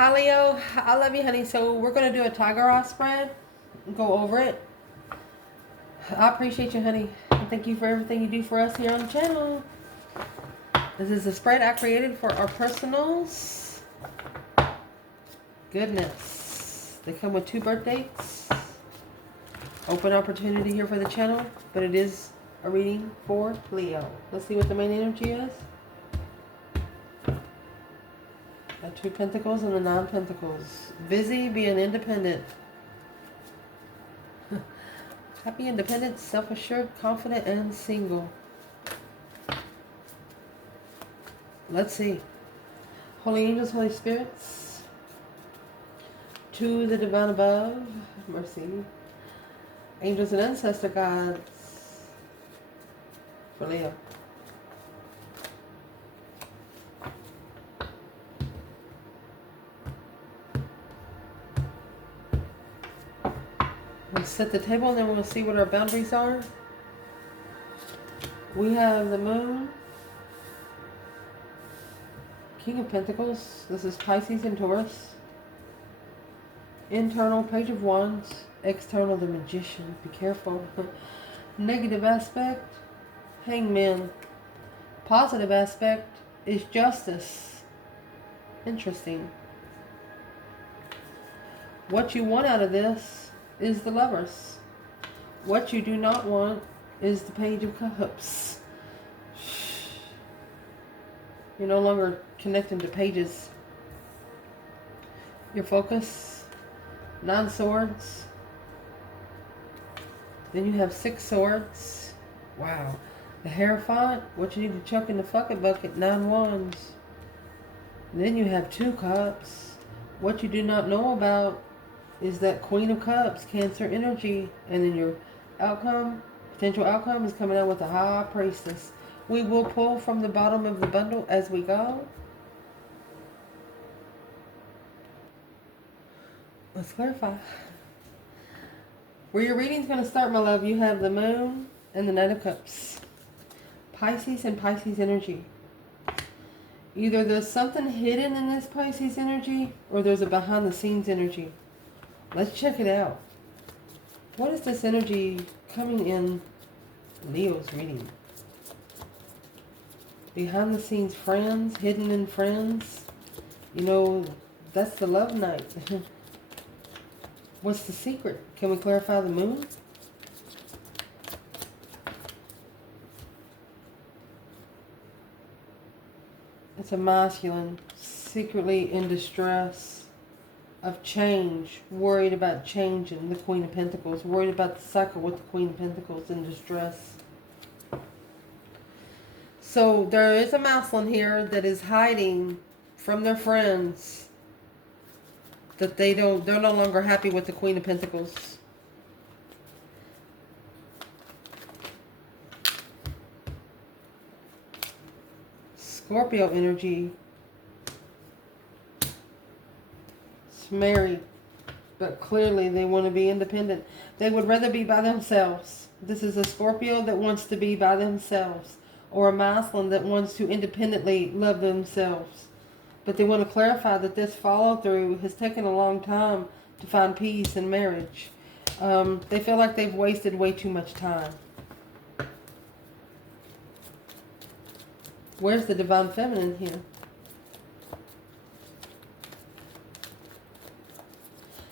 Hi Leo, I love you honey. So we're going to do a tiger eye spread. Go over it. I appreciate you honey. And thank you for everything you do for us here on the channel. This is a spread I created for our personals. Goodness. They come with 2 birth dates. Open opportunity here for the channel. But it is a reading for Leo. Let's see what the main energy is. The 2 Pentacles and the 9 Pentacles. Busy, being independent. Happy, independent, self-assured, confident, and single. Let's see. Holy angels, Holy spirits. To the divine above. Mercy. Angels and ancestor guides. For Leo. We'll set the table and then we'll see what our boundaries are. We have the moon. King of Pentacles. This is Pisces and Taurus. Internal, Page of Wands. External, the Magician. Be careful. Negative aspect, Hangman. Positive aspect is Justice. Interesting. What you want out of this is the Lovers. What you do not want is the Page of Cups. You're no longer connecting to pages. Your focus, 9 swords. Then you have 6 swords. Wow. The Hierophant, what you need to chuck in the fucking bucket, 9 wands. Then you have 2 cups. What you do not know about is that Queen of Cups, Cancer energy. And then your outcome, potential outcome is coming out with the High Priestess. We will pull from the bottom of the bundle as we go. Let's clarify. Where your reading's going to start, my love, you have the Moon and the Knight of Cups. Pisces and Pisces energy. Either there's something hidden in this Pisces energy or there's a behind the scenes energy. Let's check it out. What is this energy coming in Leo's reading? Behind the scenes friends, hidden in friends. You know, that's the love night. What's the secret? Can we clarify the moon? It's a masculine, secretly in distress of change, worried about changing, the Queen of Pentacles, worried about the cycle with the Queen of Pentacles, in distress. So there is a masculine here that is hiding from their friends that they're no longer happy with the Queen of Pentacles. Scorpio energy. It's married, but clearly they want to be independent. They would rather be by themselves. This is a Scorpio that wants to be by themselves, or a masculine that wants to independently love themselves. But they want to clarify that this follow-through has taken a long time to find peace in marriage. They feel like they've wasted way too much time. Where's the Divine Feminine here?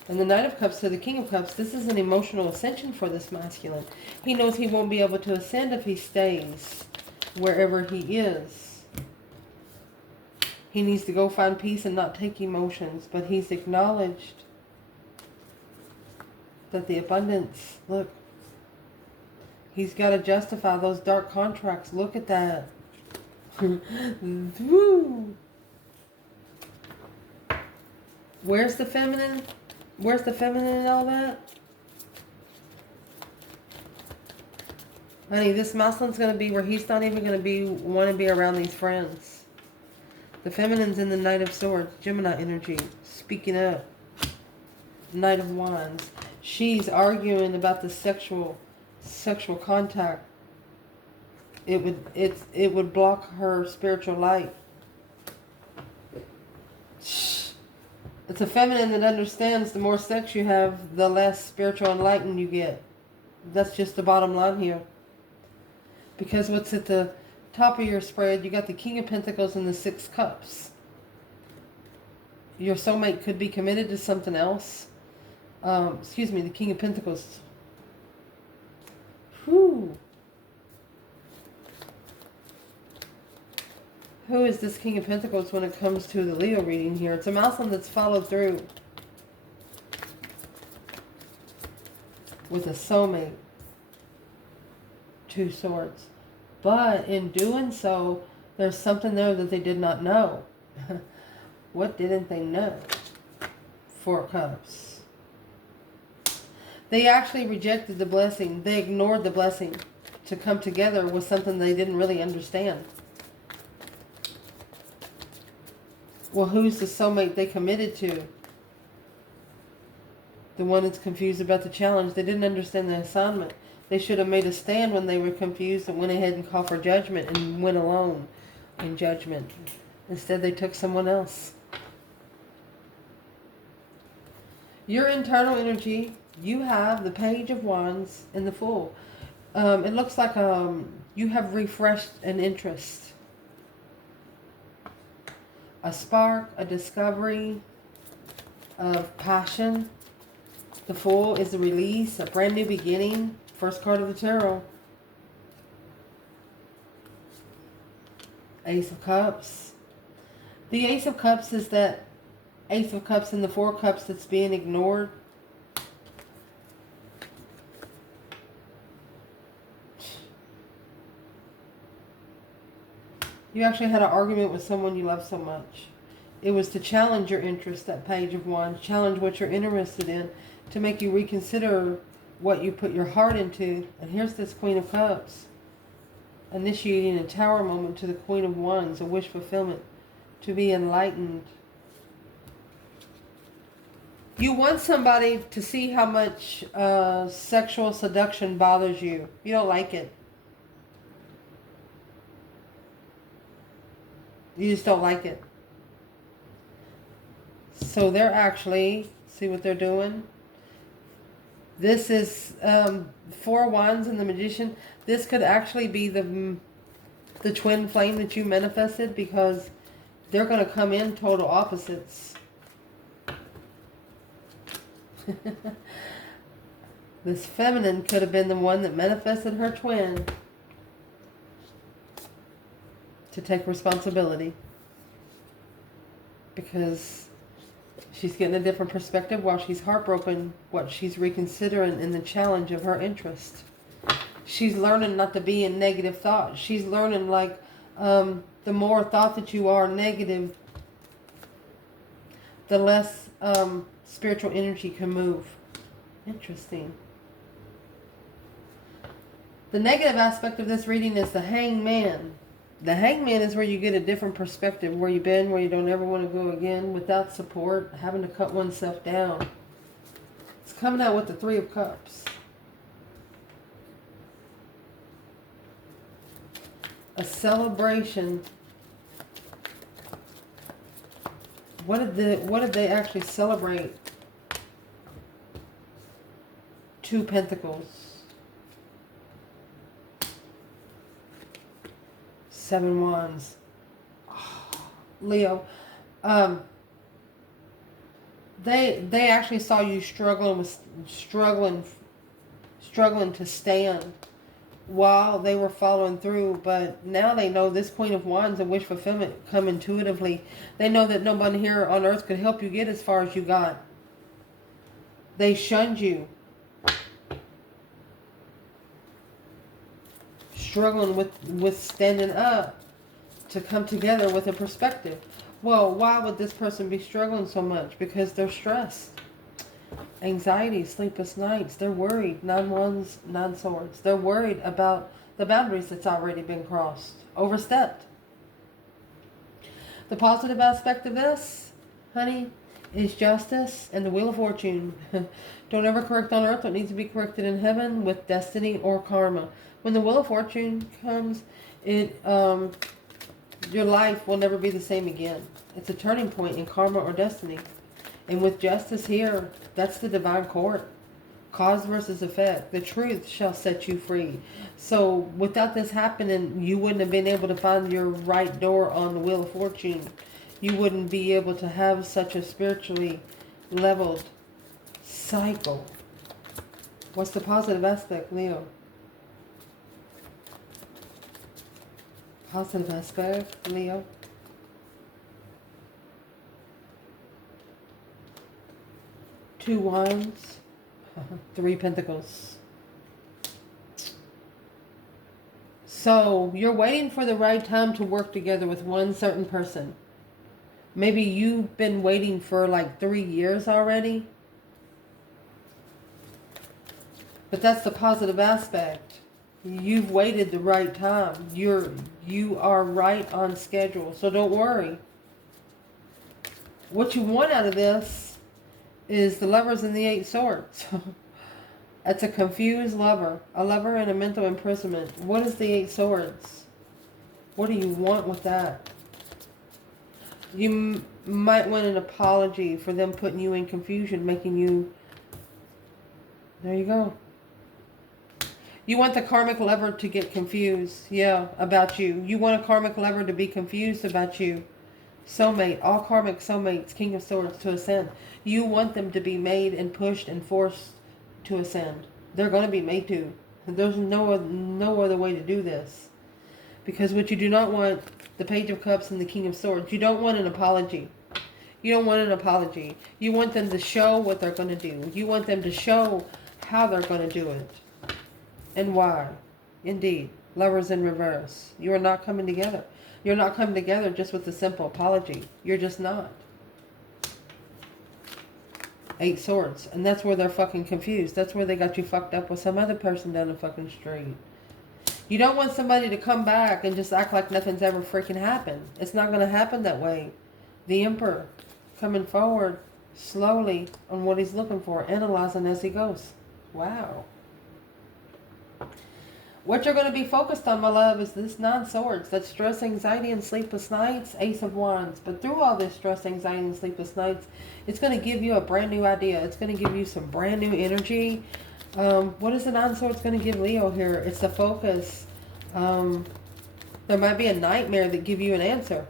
And the Knight of Cups to the King of Cups, this is an emotional ascension for this masculine. He knows he won't be able to ascend if he stays wherever he is. He needs to go find peace and not take emotions. But he's acknowledged that the abundance, look, he's got to justify those dark contracts. Look at that. Woo. Where's the feminine? Where's the feminine in all that? Honey, this masculine's going to be where he's not even going to want to be around these friends. The feminine's in the Knight of Swords, Gemini energy, speaking up. Knight of Wands. She's arguing about the sexual contact. It would block her spiritual light. It's a feminine that understands the more sex you have, the less spiritual enlightened you get. That's just the bottom line here. Because what's at the top of your spread, you got the King of Pentacles and the Six Cups. Your soulmate could be committed to something else. Excuse me, the King of Pentacles. Whew. Who is this King of Pentacles when it comes to the Leo reading here? It's a Muslim that's followed through with a soulmate. Two Swords. But in doing so, there's something there that they did not know. What didn't they know? Four Cups. They actually rejected the blessing. They ignored the blessing to come together with something they didn't really understand. Well, who's the soulmate they committed to? The one that's confused about the challenge. They didn't understand the assignment. They should have made a stand when they were confused and went ahead and called for judgment and went alone in judgment. Instead, they took someone else. Your internal energy, you have the Page of Wands and the Fool. It looks like you have refreshed an interest. A spark, a discovery of passion. The Fool is a release, a brand new beginning. First card of the tarot. Ace of Cups. The Ace of Cups is that Ace of Cups and the Four Cups that's being ignored. You actually had an argument with someone you love so much. It was to challenge your interest, that Page of Wands. Challenge what you're interested in. To make you reconsider what you put your heart into. And here's this Queen of Cups. Initiating a tower moment to the Queen of Wands. A wish fulfillment. To be enlightened. You want somebody to see how much sexual seduction bothers you. You don't like it. You just don't like it. So they're actually, see what they're doing? This is Four Wands and the Magician. This could actually be the twin flame that you manifested, because they're going to come in total opposites. This feminine could have been the one that manifested her twin to take responsibility, because she's getting a different perspective while she's heartbroken, what she's reconsidering in the challenge of her interest. She's learning not to be in negative thought. She's learning, like, the more thought that you are negative, the less spiritual energy can move. Interesting. The negative aspect of this reading is the Hangman. The Hangman is where you get a different perspective, where you've been, where you don't ever want to go again, without support, having to cut oneself down. It's coming out with the Three of Cups. A celebration. What did they actually celebrate? Two Pentacles. Seven Wands. Leo. They actually saw you struggling to stand while they were following through, but now they know this Queen of Wands and wish fulfillment come intuitively. They know that nobody here on earth could help you get as far as you got. They shunned you. Struggling with standing up to come together with a perspective. Well, why would this person be struggling so much? Because they're stressed. Anxiety, sleepless nights. They're worried. 9 Wands, 9 Swords. They're worried about the boundaries that's already been crossed, overstepped. The positive aspect of this, honey, is justice and the Wheel of Fortune. Don't ever correct on earth what needs to be corrected in heaven with destiny or karma. When the Wheel of Fortune comes, your life will never be the same again. It's a turning point in karma or destiny. And with justice here, that's the divine court. Cause versus effect. The truth shall set you free. So without this happening, you wouldn't have been able to find your right door on the Wheel of Fortune. You wouldn't be able to have such a spiritually leveled cycle. What's the positive aspect, Leo? Positive aspect, Leo. Two Wands. Three Pentacles. So you're waiting for the right time to work together with one certain person. Maybe you've been waiting for like 3 years already. But that's the positive aspect. You've waited the right time. You are right on schedule. So don't worry. What you want out of this is the Lovers and the Eight Swords. That's a confused lover. A lover in a mental imprisonment. What is the Eight Swords? What do you want with that? You might want an apology for them putting you in confusion, making you... There you go. You want the karmic lover to get confused, yeah, about you. You want a karmic lover to be confused about you. Soulmate, all karmic soulmates, King of Swords, to ascend. You want them to be made and pushed and forced to ascend. They're going to be made to. There's no other way to do this. Because what you do not want, the Page of Cups and the King of Swords, you don't want an apology. You don't want an apology. You want them to show what they're going to do. You want them to show how they're going to do it. And why. Indeed. Lovers in reverse. You are not coming together. You're not coming together just with a simple apology. You're just not. Eight Swords. And that's where they're fucking confused. That's where they got you fucked up with some other person down the fucking street. You don't want somebody to come back and just act like nothing's ever freaking happened. It's not going to happen that way. The Emperor coming forward slowly on what he's looking for, analyzing as he goes. Wow. What you're going to be focused on, my love, is this Nine Swords. That's stress, anxiety, and sleepless nights. Ace of Wands. But through all this stress, anxiety, and sleepless nights, it's going to give you a brand new idea. It's going to give you some brand new energy. What is the Nine Swords going to give Leo here? It's the focus. There might be a nightmare that give you an answer.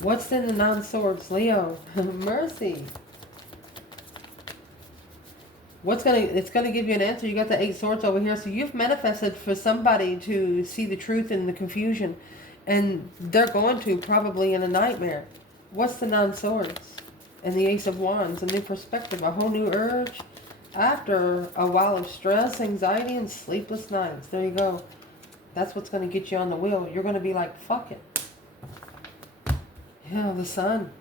What's in the Nine Swords, Leo? Mercy. It's gonna give you an answer. You got the Eight Swords over here. So you've manifested for somebody to see the truth in the confusion. And they're going to, probably in a nightmare. What's the Nine Swords? And the Ace of Wands. A new perspective. A whole new urge. After a while of stress, anxiety, and sleepless nights. There you go. That's what's going to get you on the wheel. You're going to be like, fuck it. Yeah, the Sun.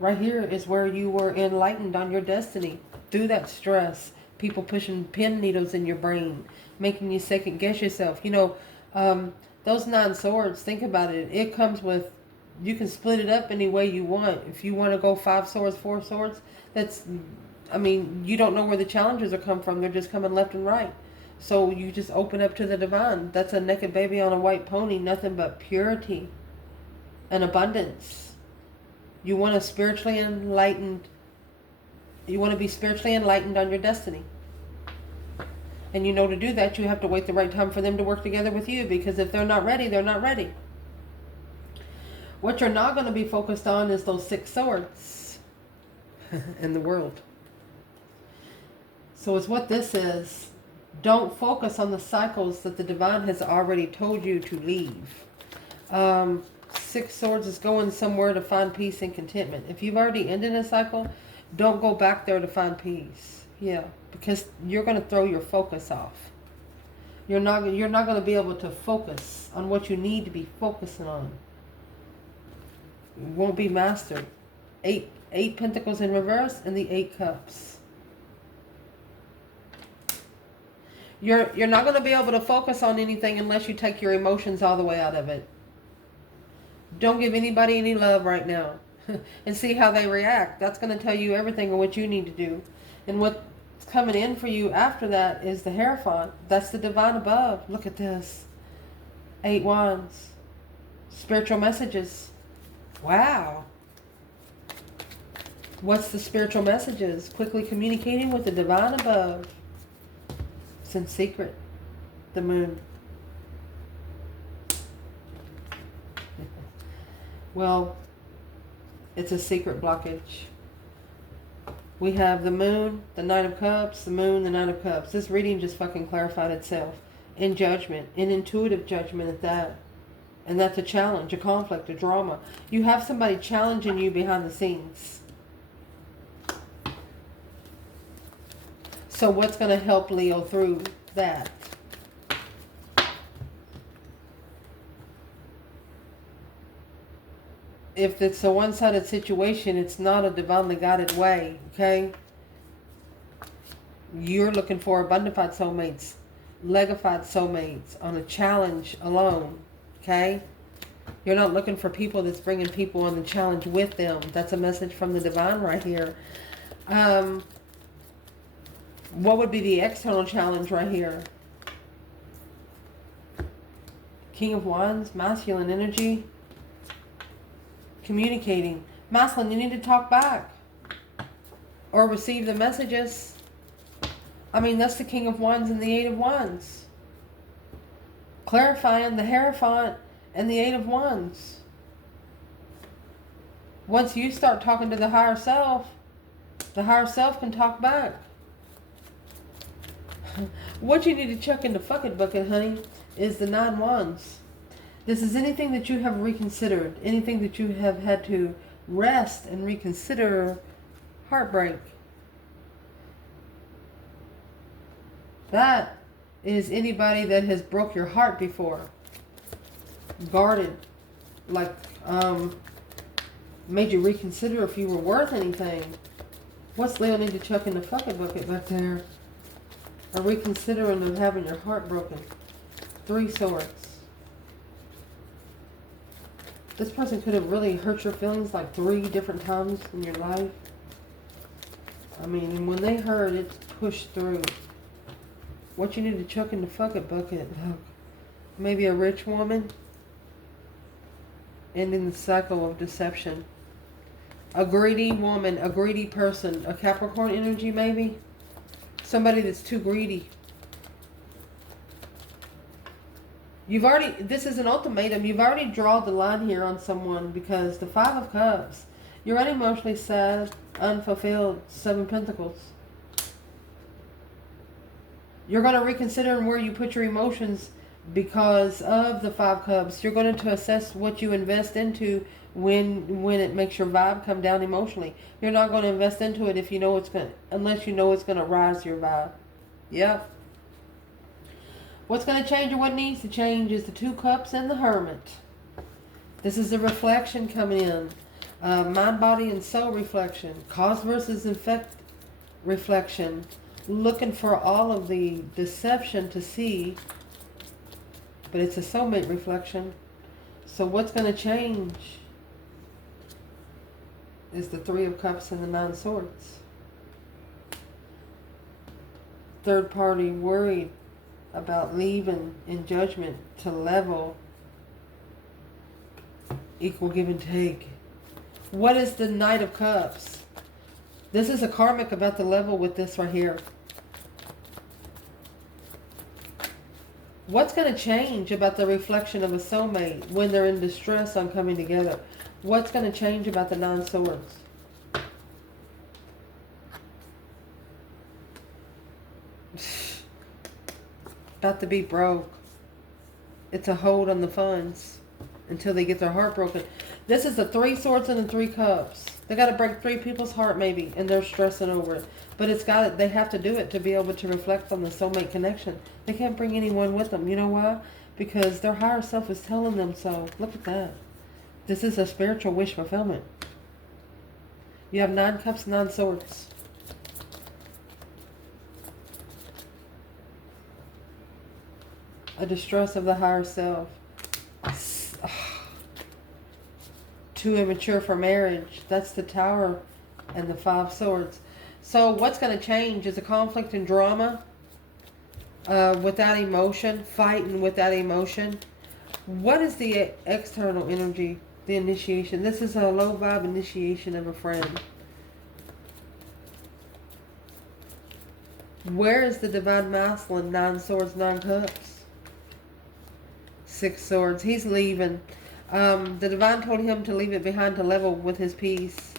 Right here is where you were enlightened on your destiny. Through that stress, people pushing pin needles in your brain, making you second guess yourself. You know, those Nine Swords, think about it. It comes with, you can split it up any way you want. If you want to go 5 swords, 4 swords, that's, I mean, you don't know where the challenges are come from. They're just coming left and right. So you just open up to the divine. That's a naked baby on a white pony. Nothing but purity and abundance. You want a spiritually enlightened. You want to be spiritually enlightened on your destiny. And you know, to do that, you have to wait the right time for them to work together with you. Because if they're not ready, they're not ready. What you're not going to be focused on is those 6 swords in the world. So it's what this is. Don't focus on the cycles that the divine has already told you to leave. 6 swords is going somewhere to find peace and contentment. If you've already ended a cycle, don't go back there to find peace. Yeah, because you're going to throw your focus off. You're not going to be able to focus on what you need to be focusing on. You won't be mastered. 8 Pentacles in reverse and the 8 Cups. You're not going to be able to focus on anything unless you take your emotions all the way out of it. Don't give anybody any love right now. And see how they react. That's going to tell you everything on what you need to do. And what's coming in for you after that is the Hierophant. That's the divine above. Look at this. 8 Wands. Spiritual messages. Wow. What's the spiritual messages? Quickly communicating with the divine above. It's in secret. The moon. Well, it's a secret blockage. We have the moon, the Knight of Cups, the moon, the Knight of Cups. This reading just fucking clarified itself. In judgment, in intuitive judgment at that. And that's a challenge, a conflict, a drama. You have somebody challenging you behind the scenes. So what's going to help Leo through that? If it's a one-sided situation, it's not a divinely guided way, okay? You're looking for abundified soulmates, legified soulmates on a challenge alone, okay? You're not looking for people that's bringing people on the challenge with them. That's a message from the divine right here. What would be the external challenge right here? King of Wands, masculine energy. Communicating. Masculine, you need to talk back. Or receive the messages. I mean, that's the King of Wands and the Eight of Wands. Clarifying the Hierophant and the Eight of Wands. Once you start talking to the higher self can talk back. What you need to chuck in the fucking bucket, honey, is the Nine Wands. This is anything that you have reconsidered, anything that you have had to rest and reconsider. Heartbreak. That is anybody that has broke your heart before. Guarded. Like, made you reconsider if you were worth anything. What's Leo need to chuck in the fucking bucket back there? Or reconsidering of having your heart broken. Three Swords. This person could have really hurt your feelings like 3 different times in your life. I mean, when they heard it pushed through. What you need to chuck in the fucking bucket. Look, maybe a rich woman. Ending the cycle of deception. A greedy woman, a greedy person. A Capricorn energy maybe. Somebody that's too greedy. You've already, this is an ultimatum. You've already drawn the line here on someone because the Five of Cups. You're unemotionally sad, unfulfilled, 7 Pentacles. You're going to reconsider where you put your emotions because of the Five Cups. You're going to assess what you invest into when it makes your vibe come down emotionally. You're not going to invest into it if you know it's going to, unless you know it's going to rise your vibe. Yep. What's going to change or what needs to change is the Two Cups and the Hermit. This is a reflection coming in. Mind, body, and soul reflection. Cause versus effect reflection. Looking for all of the deception to see. But it's a soulmate reflection. So what's going to change is the Three of Cups and the Nine Swords. Third party worried about leaving in judgment to level. Equal give and take. What is the Knight of Cups? This is a karmic about the level with this right here. What's going to change about the reflection of a soulmate when they're in distress on coming together? What's going to change about the Nine Swords? About to be broke. It's a hold on the funds until they get their heart broken. This is the Three Swords and the Three Cups. They got to break 3 people's heart maybe, and they're stressing over it. But it's got it. They have to do it to be able to reflect on the soulmate connection. They can't bring anyone with them. You know why? Because their higher self is telling them so. Look at that. This is a spiritual wish fulfillment. You have 9 cups, 9 swords. A distress of the higher self. Too immature for marriage. That's the Tower and the 5 swords. So what's going to change is a conflict and drama without emotion, fighting without emotion. What is the external energy, the initiation? This is a low vibe initiation of a friend. Where is the divine masculine? 9 swords, 9 cups. 6 swords. He's leaving. The divine told him to leave it behind to level with his peace,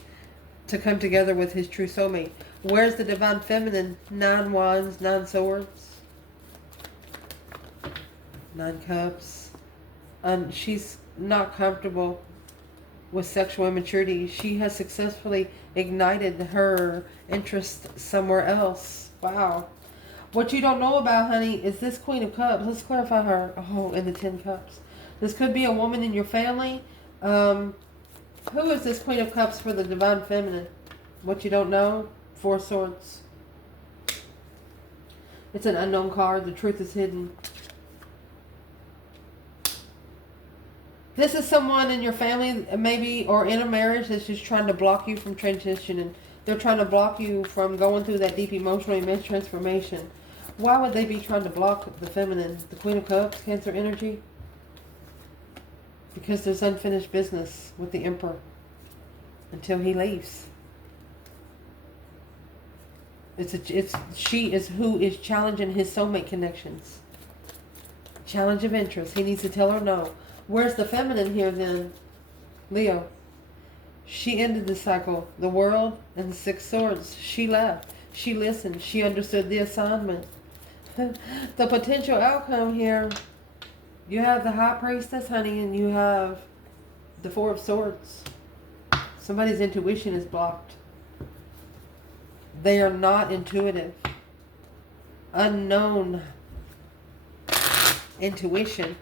to come together with his true soulmate. Where's the divine feminine? 9 wands, 9 swords, 9 cups. She's not comfortable with sexual immaturity. She has successfully ignited her interest somewhere else. Wow. What you don't know about, honey, is this Queen of Cups. Let's clarify her. Oh, in the 10 Cups. This could be a woman in your family. Who is this Queen of Cups for the divine feminine? What you don't know? 4 swords. It's an unknown card. The truth is hidden. This is someone in your family, maybe, or in a marriage that's just trying to block you from transitioning. They're trying to block you from going through that deep emotional immense transformation. Why would they be trying to block the feminine? The Queen of Cups, Cancer energy? Because there's unfinished business with the Emperor until he leaves. She is who is challenging his soulmate connections. Challenge of interest. He needs to tell her no. Where's the feminine here then? Leo. She ended the cycle. The world and the 6 swords. She left. She listened. She understood the assignment. The potential outcome here. You have the High Priestess, honey, and you have the 4 of Swords. Somebody's intuition is blocked. They are not intuitive. Unknown intuition.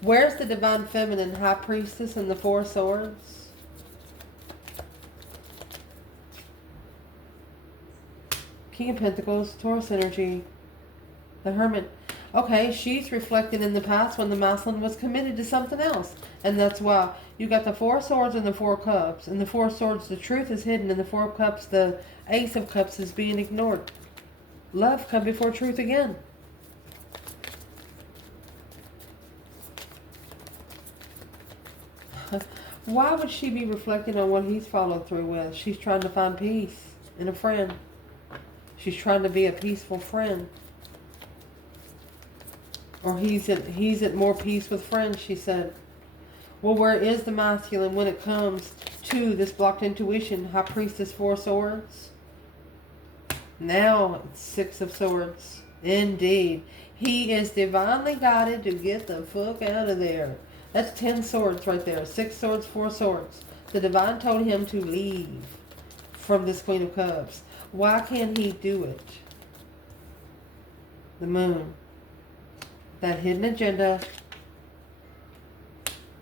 Where's the divine feminine? High Priestess and the 4 swords. King of Pentacles, Taurus energy, the Hermit. Okay, she's reflected in the past when the masculine was committed to something else. And that's why you got the 4 swords and the 4 cups. And the 4 swords, the truth is hidden. And the 4 cups, the Ace of Cups is being ignored. Love come before truth again. Why would she be reflecting on what he's followed through with? She's trying to find peace in a friend. She's trying to be a peaceful friend. Or he's at more peace with friends, she said. Well, where is the masculine when it comes to this blocked intuition? High Priestess, 4 swords. Now, 6 of swords. Indeed. He is divinely guided to get the fuck out of there. That's 10 swords right there. 6 swords, 4 swords. The divine told him to leave from this Queen of Cups. Why can't he do it? The Moon. That hidden agenda.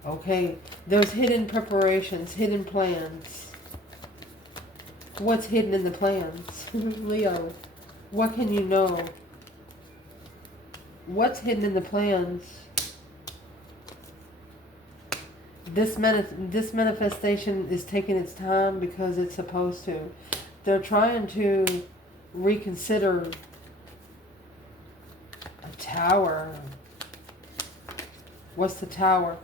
Okay. Those hidden preparations, hidden plans. What's hidden in the plans? Leo. What can you know? What's hidden in the plans? This manifestation is taking its time because it's supposed to. They're trying to reconsider a tower. What's the tower?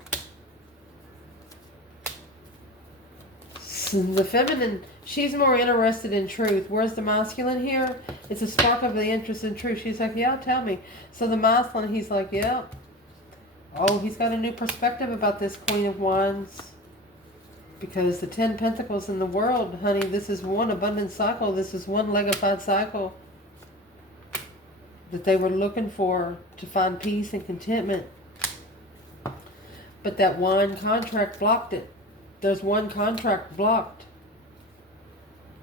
The feminine, she's more interested in truth. Where's the masculine here? It's a spark of the interest in truth. She's like, yeah, tell me. So the masculine, he's like, yeah. Oh, he's got a new perspective about this Queen of Wands. Because the 10 Pentacles in the world, honey, this is one abundant cycle. This is one legified cycle that they were looking for to find peace and contentment. But that one contract blocked it. There's one contract blocked.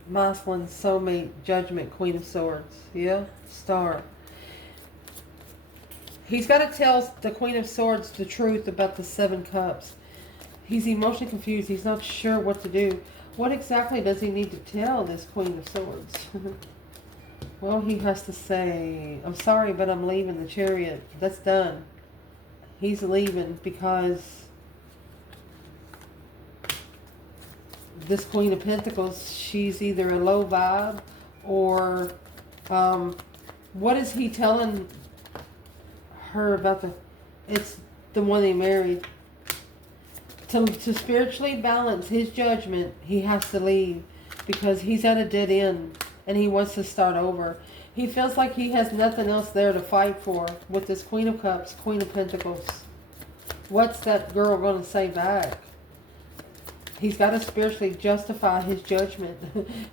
Masculine, soulmate, judgment, Queen of Swords. Yeah, Star. He's got to tell the Queen of Swords the truth about the 7 cups. He's emotionally confused. He's not sure what to do. What exactly does he need to tell this Queen of Swords? Well, he has to say, I'm sorry, but I'm leaving the Chariot. That's done. He's leaving because this Queen of Pentacles, she's either a low vibe or what is he telling her about it's the one they married. To spiritually balance his judgment, he has to leave because he's at a dead end and he wants to start over. He feels like he has nothing else there to fight for with this Queen of Cups, Queen of Pentacles. What's that girl going to say back? He's got to spiritually justify his judgment.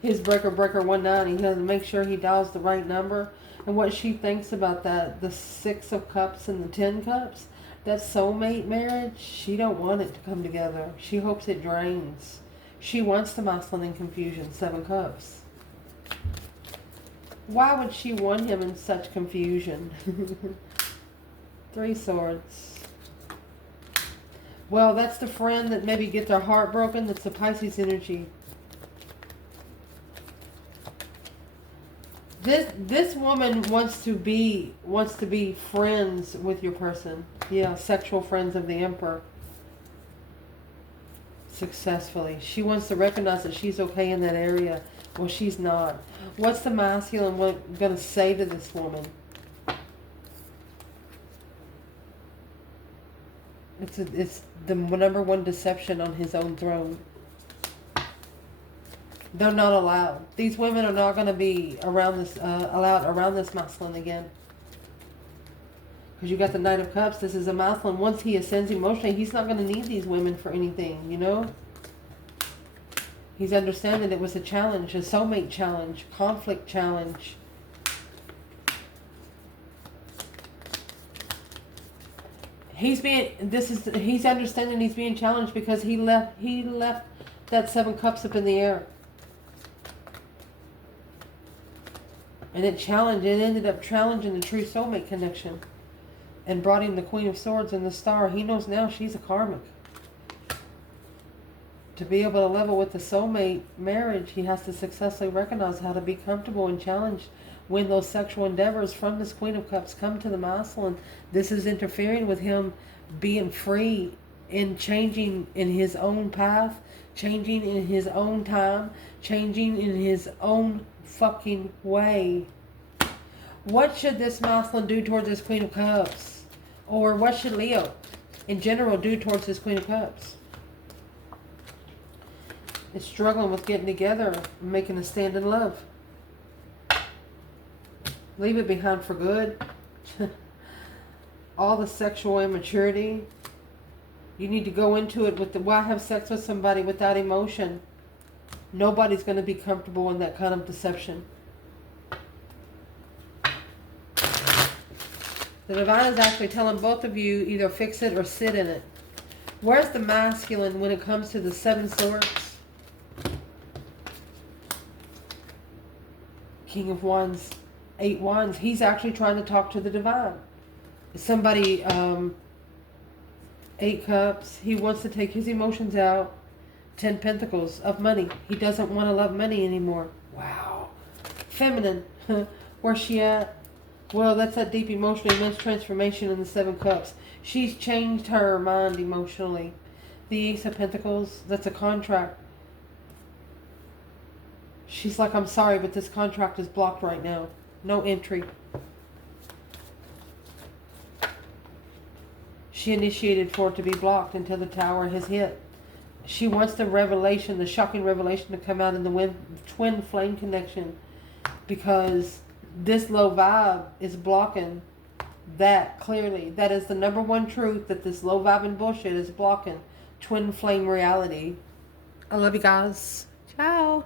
His breaker 190. He has to make sure he dials the right number. And what she thinks about that, the 6 of Cups and the 10 Cups, that soulmate marriage, she don't want it to come together. She hopes it drains. She wants the masculine in confusion, 7 Cups. Why would she want him in such confusion? 3 Swords. Well, that's the friend that maybe get their heart broken. That's the Pisces energy. This woman wants to be friends with your person. Yeah, sexual friends of the Emperor. Successfully. She wants to recognize that she's okay in that area. Well, she's not. What's the masculine going to say to this woman? It's the number 1 deception on his own throne. They're not allowed. These women are not going to be around this allowed around this masculine again. Because you got the Knight of Cups. This is a masculine. Once he ascends emotionally, he's not going to need these women for anything, you know? He's understanding it was a challenge, a soulmate challenge, conflict challenge. He's understanding he's being challenged because he left that 7 Cups up in the air. And it ended up challenging the true soulmate connection. And brought him the Queen of Swords and the Star. He knows now she's a karmic. To be able to level with the soulmate marriage, he has to successfully recognize how to be comfortable and challenged when those sexual endeavors from this Queen of Cups come to the masculine. This is interfering with him being free and changing in his own path, changing in his own time, changing in his own fucking way. What should this masculine do towards this Queen of Cups? Or what should Leo in general do towards this Queen of Cups? It's struggling with getting together and making a stand in love. Leave it behind for good. All the sexual immaturity. You need to go into it with why have sex with somebody without emotion? Nobody's going to be comfortable in that kind of deception. The divine is actually telling both of you either fix it or sit in it. Where's the masculine when it comes to the 7 Swords? King of Wands, 8 Wands. He's actually trying to talk to the divine. Somebody, 8 Cups. He wants to take his emotions out. 10 Pentacles of money. He doesn't want to love money anymore. Wow. Feminine. Where's she at? Well, that's that deep emotional immense transformation in the 7 Cups. She's changed her mind emotionally. The Ace of Pentacles, that's a contract. She's like, I'm sorry, but this contract is blocked right now. No entry. She initiated for it to be blocked until the tower has hit. She wants the revelation, the shocking revelation to come out in the twin flame connection. Because this low vibe is blocking that clearly. That is the number 1 truth, that this low vibe and bullshit is blocking twin flame reality. I love you guys. Ciao.